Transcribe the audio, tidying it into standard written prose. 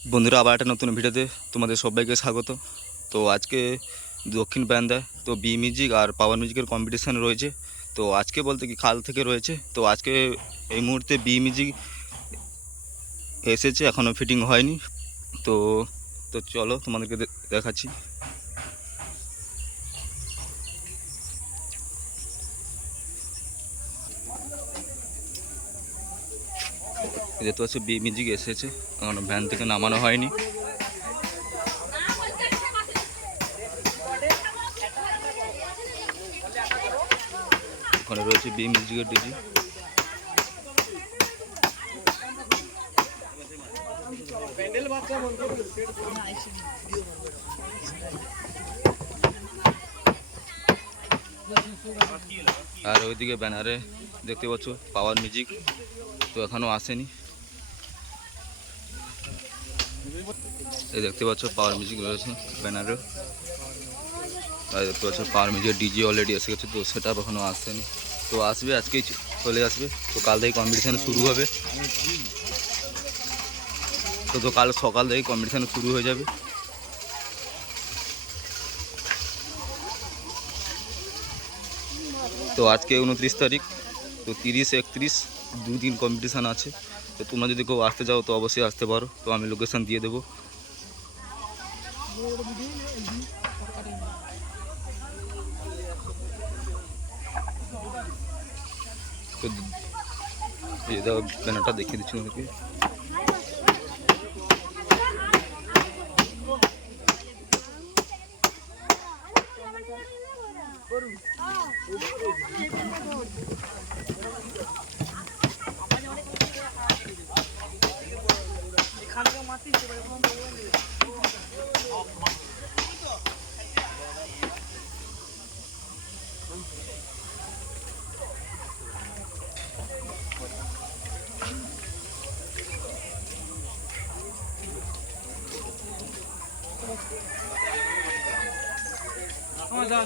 বন্ধুরা, আবার একটা নতুন ভিডিওতে তোমাদের সবাইকে স্বাগত। তো আজকে দক্ষিণ বারান্দায় তো বি মিউজিক আর পাওয়ার মিউজিকের কম্পিটিশান রয়েছে। তো আজকে বলতে কি কাল থেকে রয়েছে। তো আজকে এই মুহূর্তে বি মিউজিক এসেছে, এখনও ফিটিং হয়নি। তো তো চলো তোমাদেরকে দেখাচ্ছি। দেখতে পাচ্ছ বি মিউজিক এসেছে, এখনও ভ্যান থেকে নামানো হয়নি। ওখানে রয়েছে বি মিউজিকের ডিজি। আর ওইদিকে ব্যানারে দেখতে পাচ্ছ পাওয়ার মিউজিক, তো এখনও আসেনি। এই দেখতে পাচ্ছ পাওয়ার মিউজিক রয়েছে ব্যানারে। আর দেখতে পাচ্ছ পাওয়ার মিউজিকের ডিজি অলরেডি এসে গেছে, তো সেটা এখনও আসেনি। তো আসবে, আজকেই চলে আসবে। তো কাল থেকে কম্পিটিশান শুরু হবে। তো কাল সকাল থেকে কম্পিটিশান শুরু হয়ে যাবে। তো আজকে 29 তারিখ, তো 30, 31 দুদিন কম্পিটিশান আছে। তো তোমরা যদি কেউ আসতে চাও তো অবশ্যই আসতে পারো। তো আমি লোকেশান দিয়ে দেবো। তো এই দাও ব্যানারটা দেখিয়ে দিচ্ছি তোমাদেরকে। যা